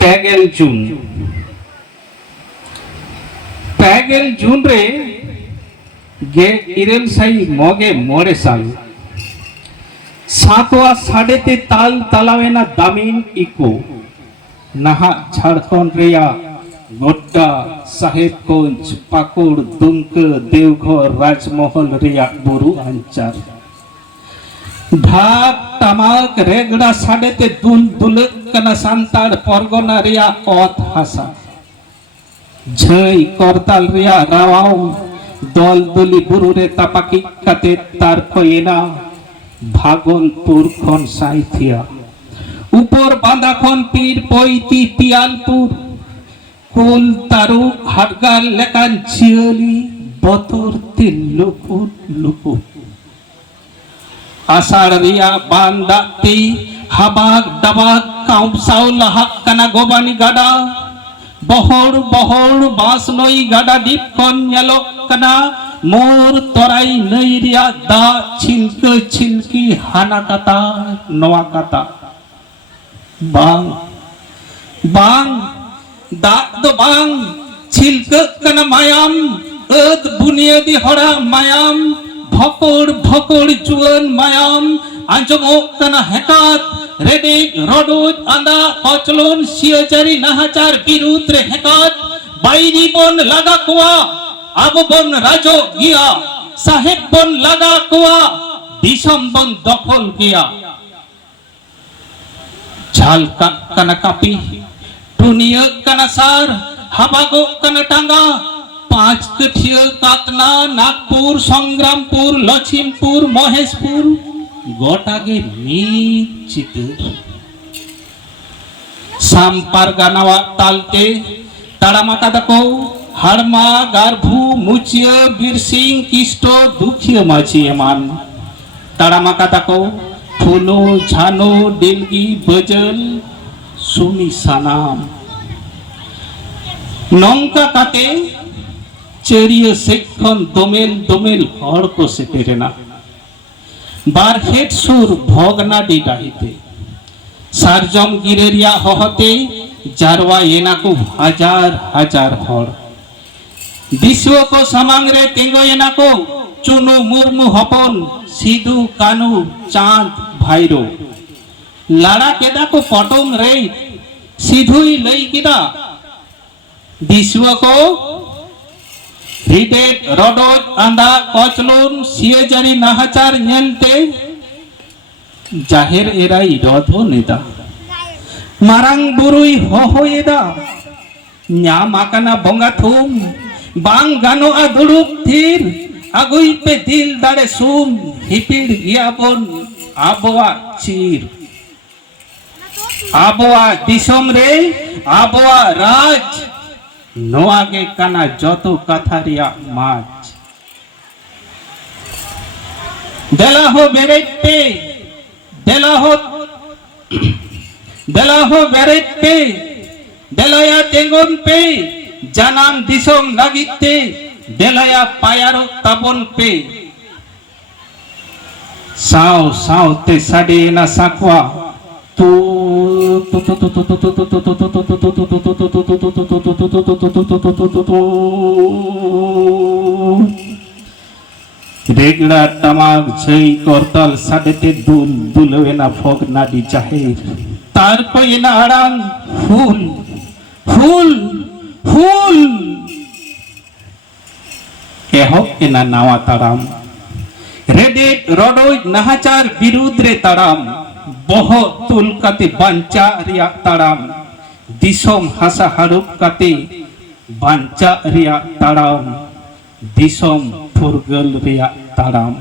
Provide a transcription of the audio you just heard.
ଟ୍ୟାଗେଲ୍ June ଟ୍ୟାଗେଲ୍ ଜୁନ୍ରେ গে ইরেল সাই মগে মরে সাল সাতোয়া সাড়েতে তাল তালাবে না দামিন ইকো নাহা ঝাড়খণ্ড রেয়া গোড্ডা সাহেবগঞ্জ পাকুড় দুমক দেওঘর রাজমহল রেয়া বড়ু আঞ্চার ঢাক টামাক রেগড়া সাডেতে দুল দুলক কানা সান্তাড় পরগনা রেয়া অত হাসা। ঝাই করতাল রেয়া রাওয়াও দল দলি বুরু রে তাপাকি কাতে তার কইনা ভাগলপুর খন সাইথিয়া। উপর বাঁধাখন পীর পৈতি পিয়ালপুর, কুল তারু হাটগাল লেকান চিয়লি বতর তিল লুকুর লুকুর। আষাঢ় রিয়া বান্দাতি হাবাক ডাবাক কাউসাও লাহাক কানা গোবানি গাডা বহর বহর বাস নই গাডা ডিপ খন ñelok kana মোর তরাই নই রিয়া দা ছিলক ছিলকি হানা কাতা নোয়া কাতা bang bang dak do bang ছিলক kana mayam ed বুনিয়াদি হরা মায়াম ভকর ভকর জুয়ান মায়াম আঞ্জমক কানা হেকাত রেডিক রডুজ আন্দা কচলন সিয়াচারি নাহাচার বিরুদ্রে হেকাত, বাইরি বন লাগা কুয়া, আব বন রাজ গিয়া, সাহেব বন লাগা কুয়া, বিষম বন দখল গিয়া। ঝাল কানা কাপি, টুনিয় কানা সার, হাবাগো কানা টাঙ্গা પાંચ થિયલ તાતના નાગપુર સંગ્રામપુર લખીમપુર મહેશપુર গোটাকে নিশ্চিত। সাম্পার গানাওয়া তালতে তাড়ামাতা দেখো, হাড়মা, গার্ভু, মুচিয় বীর সিং কিষ্ট, দুঃখীয় মাঝি এমান। তাড়ামাকা দেখো, ফুলো, ঝানো ডেলগি বজল সুমি সানাম নঙ্কা কাতে চেরিয়ে সেক্ষণ দোমেল দোমেল হড় কষে পেরে না। বার হেড সুর ভগনাডি ডাহিতে সারজম গিরেরিয়া হহতে জারওয়া এনাকু হাজার হাজার হড়। বিশ্ব কো সামাংরে তেঙ্গো এনাকো, চুনু মুরমু হপন, সিধু কানু চাঁদ ভাইরো। লাড়া কেদা কো পটং রে, সিধুই লই কিদা? বিশ্ব ᱦᱤᱰᱮᱴ ᱨᱚᱰᱚᱡ ᱟᱸᱫᱟ ᱠᱚᱪᱞᱩᱱ ᱥᱤᱭᱮ ᱡᱟᱹᱨᱤ ᱱᱟᱦᱟᱪᱟᱨ ᱧᱮᱞᱛᱮ ᱡᱟᱦᱮᱨ ᱮᱨᱟᱭ ᱨᱚᱫᱷᱚᱱ ᱮᱫᱟ ᱢᱟᱨᱟᱝ ᱵᱩᱨᱩᱭ ᱦᱚᱦᱚᱭᱮᱫᱟ ᱧᱟᱢ ᱟᱠᱟᱱᱟ ᱵᱚᱸᱜᱟ ᱛᱷᱩᱢ ᱵᱟᱝ ᱜᱟᱱᱚᱜᱼᱟ ᱫᱩᱲᱩᱵ ᱛᱷᱤᱨ ᱟᱹᱜᱩᱭ ᱯᱮ ᱫᱤᱞ ᱫᱟᱲᱮ ᱥᱩᱢ ᱦᱤᱯᱤᱲ ᱜᱮᱭᱟᱵᱚᱱ ᱟᱵᱚᱣᱟᱜ ᱪᱤᱨ ᱟᱵᱚᱣᱟᱜ ᱫᱤᱥᱚᱢ ᱨᱮ ᱟᱵᱚᱣᱟᱜ ᱨᱟᱡᱽ নোয়াগে কানা যত কাথারিয়া মাছ দেলাহ বেরেটে দেলাহ দেলাহ বেরেটে দেলায়া তেঙ্গন পে জানাম দিশম লাগিতে দেলায়া পায়ারো তাবন পে সাও সাও তে সাডে না সাকওয়া তু তু তু তু তু তু তু তু তু তু তু રેગડા ટમાગ જઈ કરતાલ સાથે તે ધૂલ ધૂલવે ના ફોગ નાડી જાહેર તાર કોઈ નાળાંગ ફૂલ ફૂલ ફૂલ એ હોક એના નાવા તારામ રેડે રડોઈ નહાચાર વિરુદ્ધ રે તારામ બહો તુલકાતે બાંચા રિયા તારામ ᱫᱤᱥᱚᱢ ᱦᱟᱥᱟ ᱦᱟᱹᱨᱩᱵ ᱠᱟᱛᱮ ᱵᱟᱧᱪᱟᱜ ᱨᱮᱭᱟᱜ ᱛᱟᱲᱟᱢ ᱫᱤᱥᱚᱢ ᱯᱷᱩᱨᱜᱟᱹᱞ ᱨᱮᱭᱟᱜ ᱛᱟᱲᱟᱢ